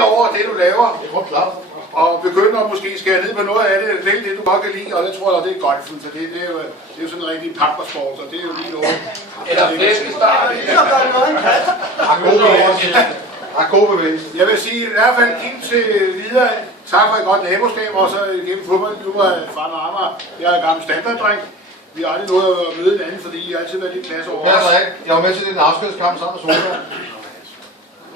lidt over det, du laver. Og begynder at måske skære ned på noget af det, vælge det, du godt kan lide, og det tror jeg, det er golfen, så det er jo sådan en rigtig pampersport, så det er jo lige noget. Eller flæskesteg. God bevægelse. Jeg vil sige, i hvert fald indtil videre, tak for et godt naboskab, og så gennem fodboldklubber fra Amager. Jeg er gammel standarddreng. Vi har aldrig nået at møde hinanden, fordi I har altid været lidt klasse over os. Jeg var med til den afskedskamp sammen med Solberg.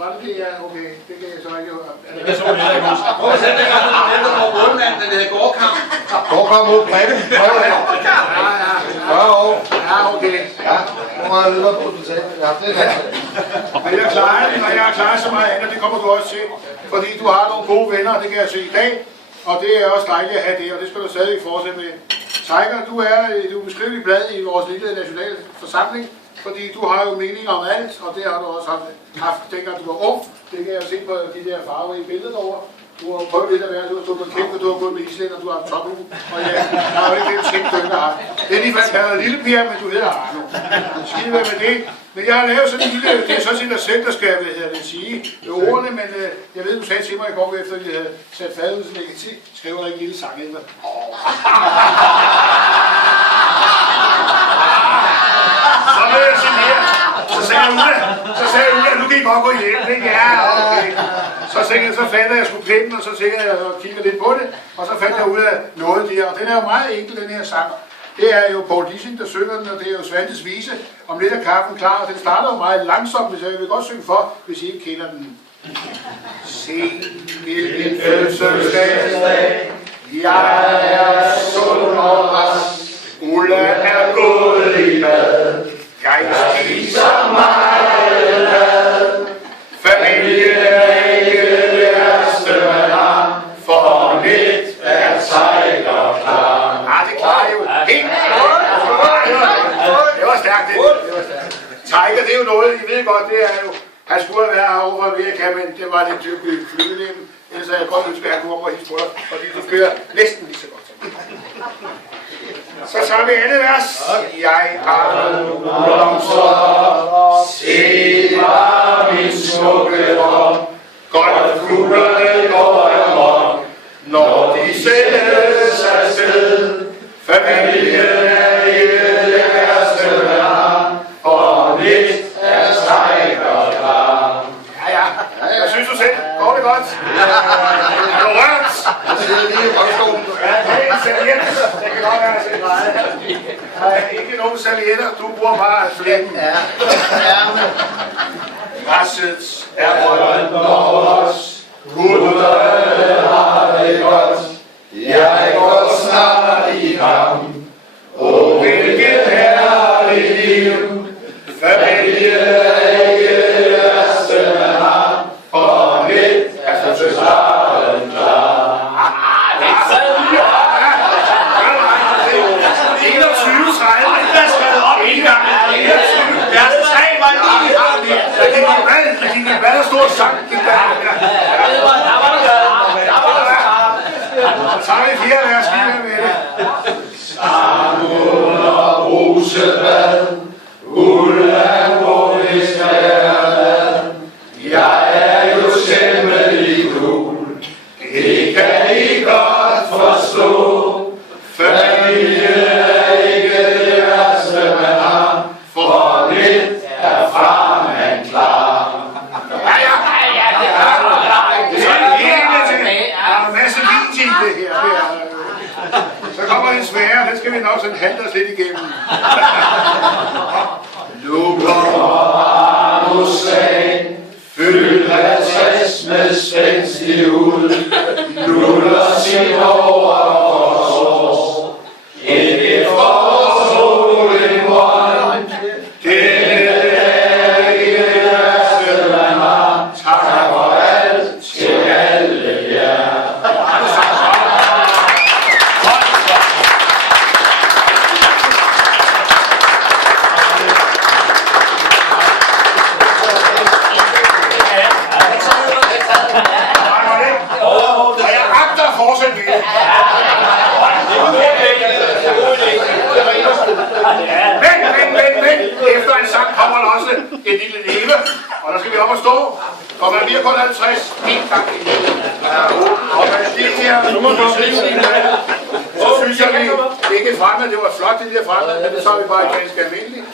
Var det det? Ja, okay. Det kan jeg så ikke høre. Jeg så det heller ikke huske. Prøv at sætte det gange, når du var Rundland, den hedder gårdkamp. Gårdkamp mod Preben. Ja. 40 år. Ja, okay. Ja, nu har jeg lidt på det selv. Ja, det er det. Men jeg klarer det, og jeg har klaret så meget andet, det kommer du også til. Fordi du har nogle gode venner, det kan jeg se i dag. Og det er også dejligt at have det, og det skal du stadig fortsætte med. Tiger, du er beskrevet i blad i vores lille nationale forsamling. Fordi du har jo meninger om alt, og det har du også haft dengang du var ung. Det kan jeg se på de der farverige billeder derovre. Du har prøvet lidt at være, du har stået på kæmpe, du har gået med islænder, du har haft tophue. Og ja, der er jo ikke den ting, du ikke har haft. Det er lige faktisk kalder Lille Per, men du hedder Arno. Skide med det. Men jeg har lavet sådan en lille, det er så set dig selv, der skal sige ordene, men jeg ved, du sagde til mig i går, efter vi havde sat fadudlægget til, skriver der ikke en lille sang efter. Så sagde Ulla, nu kan I godt gå hjem, ikke? Ja, okay. Så fandt jeg skulle klippe den, og så tænkte jeg og kiggede lidt på det, og så fandt jeg ud af noget der, og den er jo meget enkel, den her sang. Det er jo Paul Dissing, der synger den, og det er jo Svantes vise, om lidt er kaffen klar, og den starter jo meget langsomt, hvis jeg vil godt synge for, hvis I ikke kender den. Se, hvilken fødselsdag, jeg er sund og rask, Ulla er gået i bad. Jeg spiser meget mad. Familien er ikke det værste, man har, for lidt er Tiger klar. Det klarer jo helt. Det var stærkt, det. Tiger, det er jo noget, I ved godt, det er jo... Han skulle have været herovre fra Amerika, men det var lidt dybt flydelem. Ellers havde jeg godt ønsket, at jeg kunne komme og hilse på dig, fordi du kører næsten lige så godt. Så tager vi andet vers. Jeg har nogle blomster, se bare min smukke drøm. Golfkuglerne går amok, når de sættes afsted. Familien er ikke det værste, man har, for lidt er Tiger klar. Ja. Hvad synes du selv? Går det godt? Er du rørt? Jeg sidder lige i røvstolen. Ja, servietter. Det kan godt være, at det er meget. Der er ikke nogen servietter. Du bruger bare flækken. Ja. Græsset er grønt over os. Gutterne har det godt. Jeg går snart i kamp. Hvilket herligt liv. Familie er ikke det værste, man har. For lidt er fødselsdagen klar. 21:30. Der skal op en gang. 21. Deres 3 var lige i ham. Der gik en bad og stor sang. Der var der. Så tager vi 4 vers lige med det. Sang under rosebad. Ulla må vist være glad. Jeg er jo temmelig cool. Det kan I godt forstå. Familien er ikke det værste, man har. For lidt er farmand klar. Ja. Det er en masse vin til det her. Så kommer det svære. Den skal vi nok sådan halde os lidt igennem. Nu kommer Arnos slag, fyldt 50 med spændstig ud, nuller sin overforsår. Ikke for solen grøn, det er ikke det værste, man har. Tak for alt til alle jer. Men, efter en sang kommer der også et lille leve, og der skal vi op og stå, for man vi har kun 50 en gang i livet. Og med det her, så synes jeg, vi ikke fremme, det var flot det der fremme, men det så vi bare ganske almindeligt.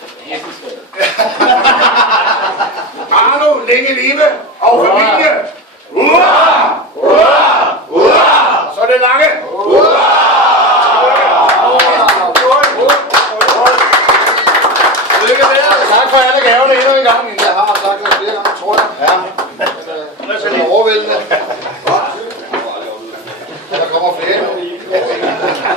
Arno, længe leve og familie!